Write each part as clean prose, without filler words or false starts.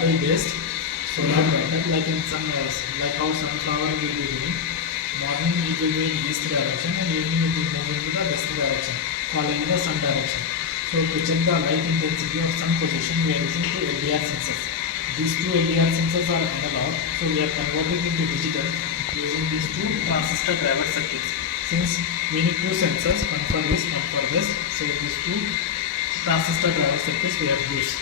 model based solar pattern, like in sun, like how sunflower will be doing. Morning it will be in east direction and evening it will move into the west direction, following the sun direction. So to check the light intensity of sun position, we are using two LDR sensors. These two LDR sensors are analog, so we are converting into digital using these two transistor driver circuits. Since we need two sensors, one for this, one for this, so these two transistor driver circuits we have used.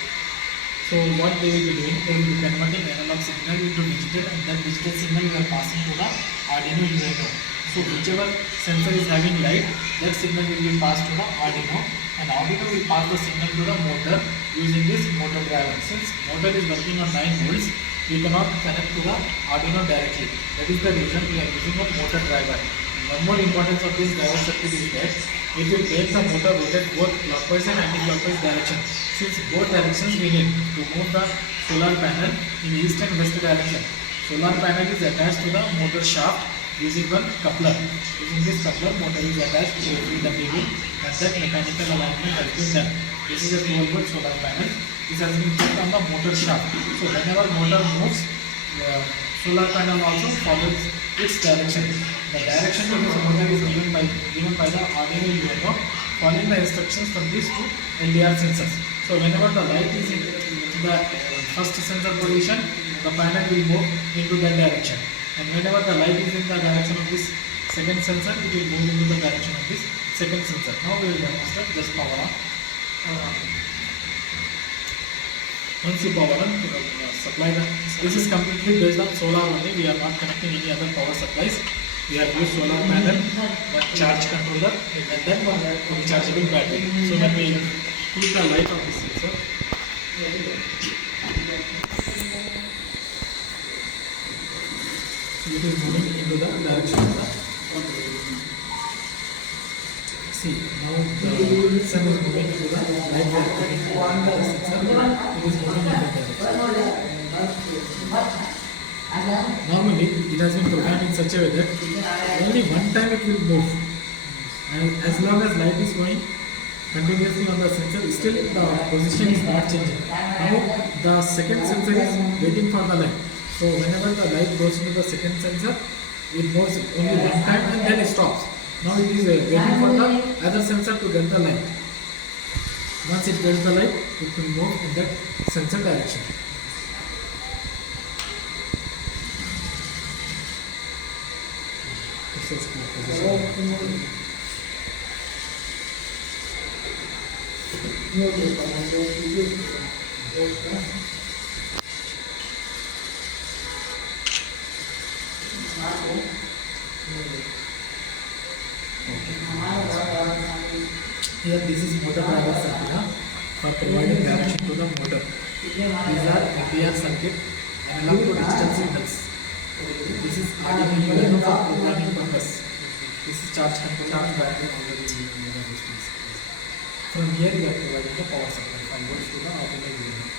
So what they will be doing, they will be converting analog signal into digital, and that digital signal we are passing to the Arduino UNO. So whichever sensor is having light, that signal will be passed to the Arduino, and Arduino will pass the signal to the motor using this motor driver. Since motor is working on 9 volts, we cannot connect to the Arduino directly. That is the reason we are using a motor driver. One more importance of this driver circuit is that it will make the motor rotate both clockwise and anti-clockwise direction. Since both directions we need to move the solar panel in east and west direction. Solar panel is attached to the motor shaft using one coupler. Using this coupler, motor is attached to the beam, and that mechanical alignment has been done. This is a 12 volt solar panel. This has been put on the motor shaft. So whenever motor moves, solar panel also follows its direction. The direction of this motor is given by the Arduino UNO, following the instructions from these two LDR sensors. So whenever the light is in the first sensor position, the panel will move into that direction. And whenever the light is in the direction of this second sensor, it will move into the direction of this second sensor. Now we will demonstrate just power on. Once you power on, supply this is completely based on solar only. We are not connecting any other power supplies. We have used solar panel, one charge controller, and then one rechargeable battery. So when we put the light on this sensor, it is moving into the direction of the. See, now the sun is moving into the light we are putting on the sensor. It is moving in that direction. Normally, it has been programmed in such a way that only one time it will move, and as long as light is going continuously on the sensor, still the position is not changing. Now the second sensor is waiting for the light. So whenever the light goes into the second sensor, it moves only one time and then it stops. Now it is waiting for the other sensor to get the light. Once it gets the light, it will move in that sensor direction. This is position. Here this is motor driver circuit for providing direction to the motor. These are LDR circuit analog to digital signals. This is Arduino UNO for programming purpose. This is charge controller battery already. From here we are providing the power supply from volts to the Arduino UNO.